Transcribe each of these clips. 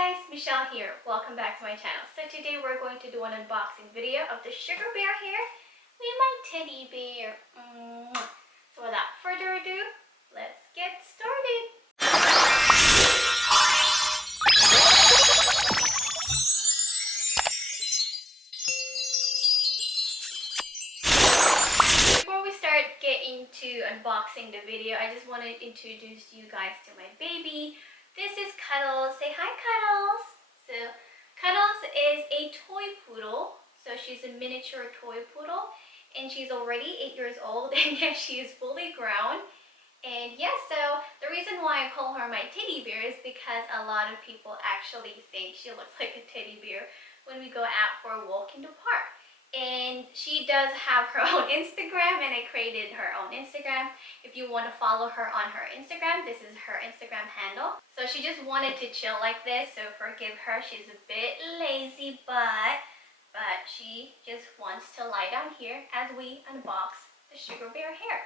guys, Michelle here. Welcome back to my channel. So today we're going to do an unboxing video of the Sugarbearhair with my teddy bear. So without further ado, let's get started. Before we start getting to unboxing the video, I just want to introduce you guys to my baby. This is Cuddles. Say hi, Cuddles. So Cuddles is a toy poodle. So she's a miniature toy poodle and she's already 8 years old, and yes, she is fully grown. And yes, so the reason why I call her my teddy bear is because a lot of people actually think she looks like a teddy bear when we go out for a walk in the park. And she does have her own Instagram, and I created her own Instagram. If you want to follow her on her Instagram, this is her Instagram handle. So she just wanted to chill like this, so forgive her. She's a bit lazy, but she just wants to lie down here as we unbox the Sugarbearhair.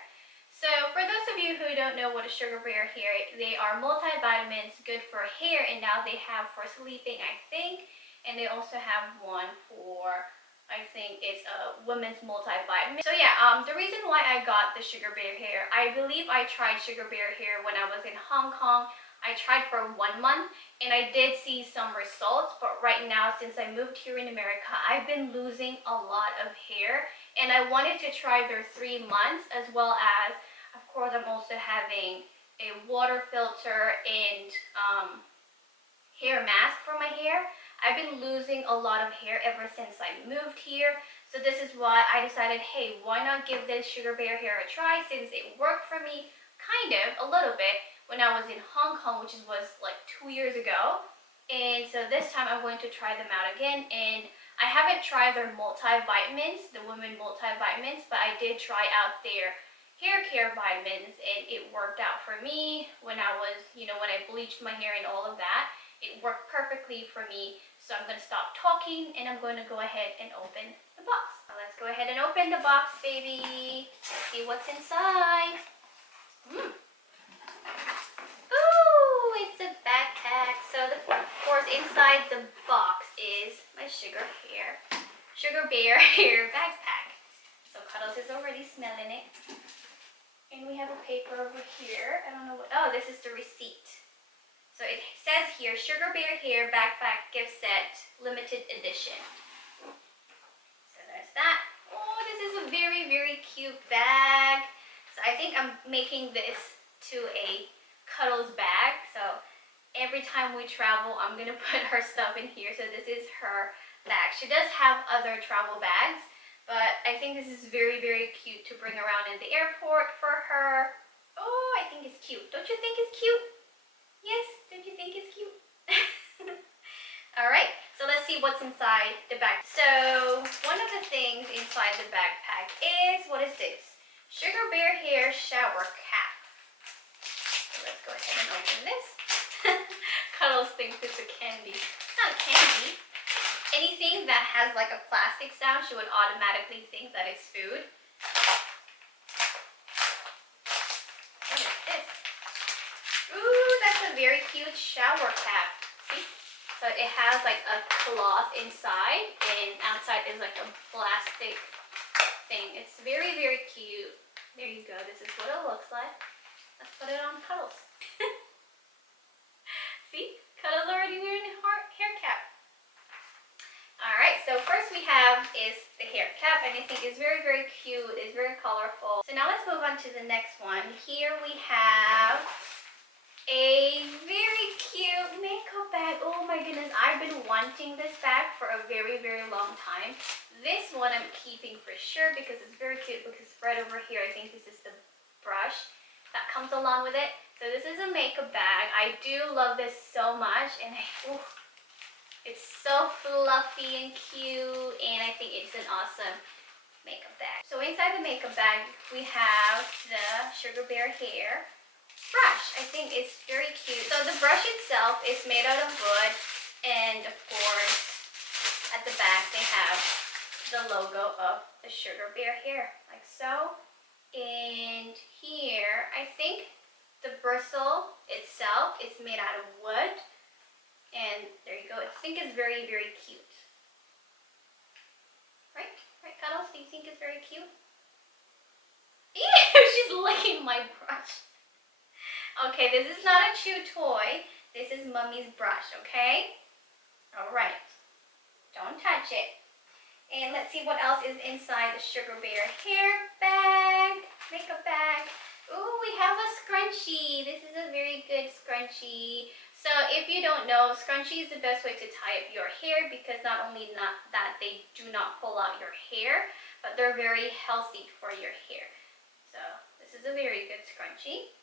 So for those of you who don't know what a Sugarbearhair, they are multivitamins, good for hair, and now they have for sleeping, I think. And they also have one for, I think it's a women's multivitamin. So yeah, the reason why I got the Sugarbearhair, I believe I tried Sugarbearhair when I was in Hong Kong. I tried for 1 month and I did see some results, but right now since I moved here in America, I've been losing a lot of hair, and I wanted to try their 3 months, as well as, of course, I'm also having a water filter and hair mask for my hair. I've been losing a lot of hair ever since I moved here. So this is why I decided, hey, why not give this Sugarbearhair a try, since it worked for me kind of a little bit when I was in Hong Kong, which was like 2 years ago. And so this time I'm going to try them out again. And I haven't tried their multivitamins, the women multivitamins, but I did try out their hair care vitamins, and it worked out for me when I was, when I bleached my hair and all of that. It worked perfectly for me. So I'm going to stop talking and I'm going to go ahead and open the box. Now let's go ahead and open the box, baby. See what's inside. Ooh, it's a backpack. So of course inside the box is my Sugarbearhair backpack. So Cuddles is already smelling it. And we have a paper over here. I don't know what, oh, this is the receipt. So it says here, Sugarbearhair Backpack Gift Set, Limited Edition. So there's that. Oh, this is a very, very cute bag. So I think I'm making this to a Cuddles bag. So every time we travel, I'm going to put her stuff in here. So this is her bag. She does have other travel bags, but I think this is very, very cute to bring around in the airport for her. Oh, I think it's cute. Don't you think it's cute? Yes, don't you think it's cute? Alright, so let's see what's inside the bag. So, one of the things inside the backpack is, what is this? Sugarbearhair shower cap. So let's go ahead and open this. Cuddles thinks it's a candy. It's not a candy. Anything that has like a plastic sound, she would automatically think that it's food. What is this? Ooh, that's a very cute shower cap. See? So it has like a cloth inside, and outside is like a plastic thing. It's very, very cute. There you go. This is what it looks like. Let's put it on Cuddles. See? Cuddles already wearing a hair cap. Alright, so first we have is the hair cap, and I think it's very, very cute. It's very colorful. So now let's move on to the next one. Here we have a very cute makeup bag. Oh my goodness, I've been wanting this bag for a very, very long time. This one I'm keeping for sure because it's very cute, because right over here I think this is the brush that comes along with it. So this is a makeup bag. I do love this so much, and it's so fluffy and cute, and I think it's an awesome makeup bag. So inside the makeup bag we have the Sugarbearhair brush. I think it's very cute. So the brush itself is made out of wood, and of course at the back they have the logo of the Sugarbearhair, like so. And here I think the bristle itself is made out of wood, and there I think it's very, very cute. Right? Right, Cuddles? Do you think it's very cute? Ew, she's licking my brush. Okay, this is not a chew toy. This is Mummy's brush, okay? Alright. Don't touch it. And let's see what else is inside the Sugarbearhair bag. Makeup bag. Ooh, we have a scrunchie. This is a very good scrunchie. So if you don't know, scrunchie is the best way to tie up your hair because not only that they do not pull out your hair, but they're very healthy for your hair. So this is a very good scrunchie.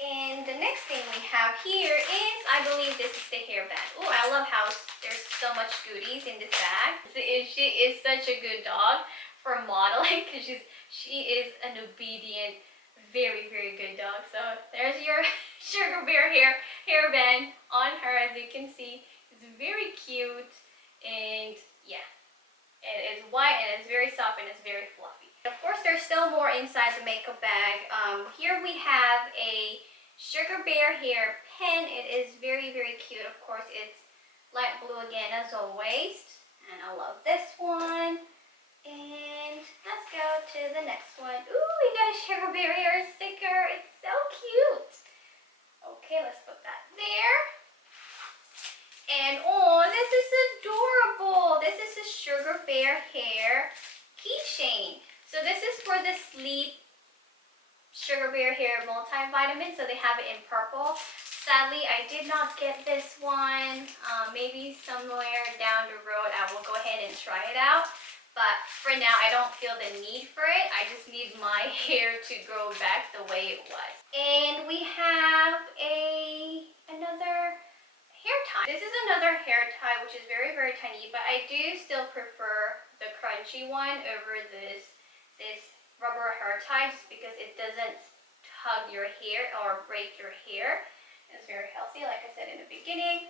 And the next thing we have here is, I believe this is the hairband. Oh, I love how there's so much goodies in this bag. She is such a good dog for modeling because she is an obedient, very, very good dog. So there's your Sugarbearhair hairband on her, as you can see. It's very cute, and yeah, it is white and it's very soft and it's very fluffy. Of course, there's still more inside the makeup bag. Here we have a Sugarbearhair pen. It is very, very cute. Of course, it's light blue again as always. And I love this one. And let's go to the next one. Ooh, we got a Sugarbearhair sticker. It's so cute. Okay, let's put that there. And oh, this is adorable. This is a Sugarbearhair keychain. So this is for the sleep Sugarbearhair multivitamin, so they have it in purple. Sadly, I did not get this one. Maybe somewhere down the road I will go ahead and try it out. But for now, I don't feel the need for it. I just need my hair to grow back the way it was. And we have another hair tie. This is another hair tie, which is very, very tiny, but I do still prefer the crunchy one over this rubber hair tie just because it doesn't tug your hair or break your hair. It's very healthy, like I said in the beginning.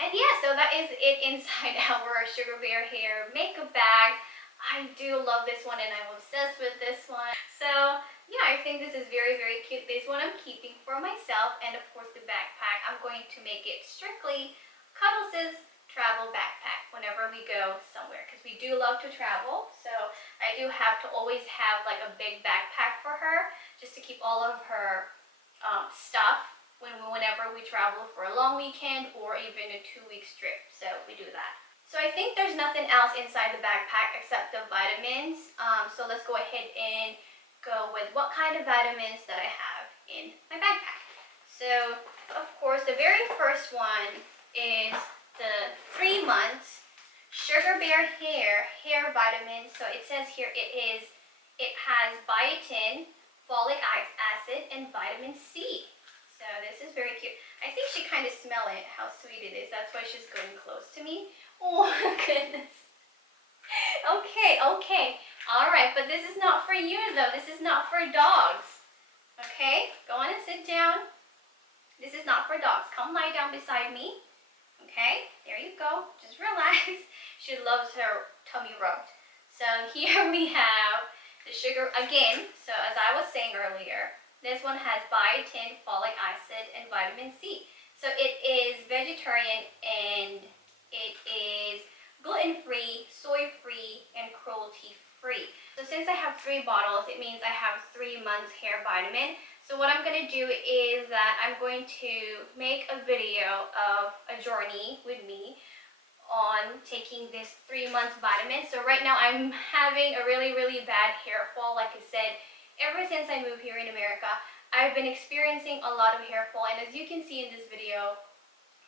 And yeah, so that is it inside our Sugarbearhair makeup bag. I do love this one and I'm obsessed with this one. So yeah, I think this is very, very cute. This one I'm keeping for myself, and of course the backpack, I'm going to make it strictly Cuddles' travel backpack whenever we go somewhere because we do love to travel. So I do have to always have like a big backpack for her just to keep all of her stuff whenever we travel for a long weekend or even a 2-week trip. So we do that. So I think there's nothing else inside the backpack except the vitamins. So let's go ahead and go with what kind of vitamins that I have in my backpack. So of course the very first one is the 3 months Sugarbearhair hair vitamin. So it says here it has biotin, folic acid, and vitamin C. So this is very cute. I think she kind of smells it, how sweet it is. That's why she's going close to me. Oh goodness. Okay. Alright, but this is not for you though. This is not for dogs. Okay, go on and sit down. This is not for dogs. Come lie down beside me. Okay, there you go. Just relax. She loves her tummy rubbed. So here we have the sugar again. So as I was saying earlier, this one has biotin, folic acid, and vitamin C. So it is vegetarian and it is gluten-free, soy-free, and cruelty-free. So since I have 3 bottles, it means I have 3 months hair vitamin. So what I'm going to do is that I'm going to make a video of a journey with me on taking this 3 months vitamin. So right now I'm having a really, really bad hair fall. Like I said, ever since I moved here in America, I've been experiencing a lot of hair fall. And as you can see in this video,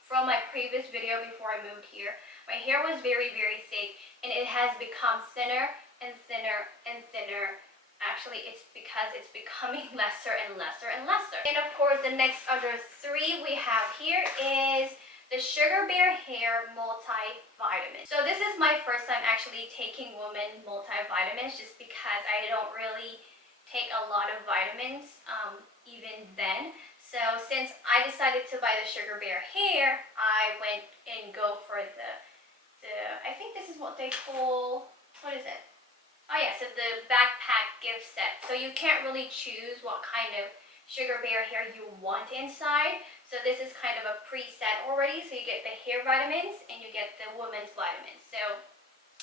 from my previous video before I moved here, my hair was very, very thick and it has become thinner and thinner and thinner. Actually, it's because it's becoming lesser and lesser and lesser. And of course, the next other 3 we have here is the Sugarbearhair multivitamin. So this is my first time actually taking women multivitamins just because I don't really take a lot of vitamins even then. So since I decided to buy the Sugarbearhair, I went and go for the I think this is what they call, what is it? Oh yeah, so the backpack gift set. So you can't really choose what kind of Sugarbearhair you want inside. So So this is kind of a preset already. So you get the hair vitamins and you get the women's vitamins. So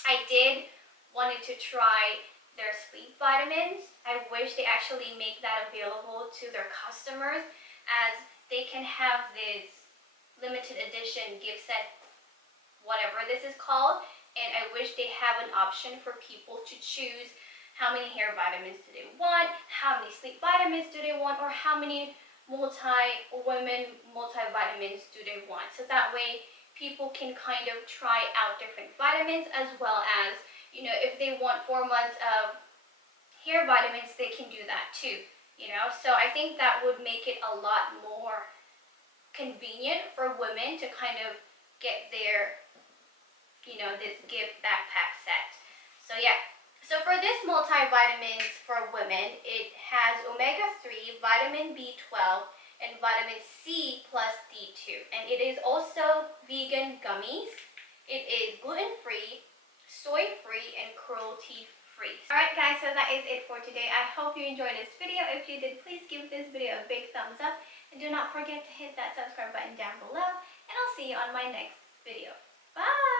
I did wanted to try their sleep vitamins. I wish they actually make that available to their customers, as they can have this limited edition gift set, whatever this is called, and I wish they have an option for people to choose how many hair vitamins do they want, how many sleep vitamins do they want, or how many women multivitamins do they want. So that way people can kind of try out different vitamins, as well as, you know, if they want 4 months of hair vitamins, they can do that too, you know. So I think that would make it a lot more convenient for women to kind of get their, you know, this gift backpack set. So yeah. So for this multivitamins for women, it has omega-3, vitamin B12, and vitamin C plus D2. And it is also vegan gummies. It is gluten-free, soy-free, and cruelty-free. Alright guys, so that is it for today. I hope you enjoyed this video. If you did, please give this video a big thumbs up. And do not forget to hit that subscribe button down below. And I'll see you on my next video. Bye!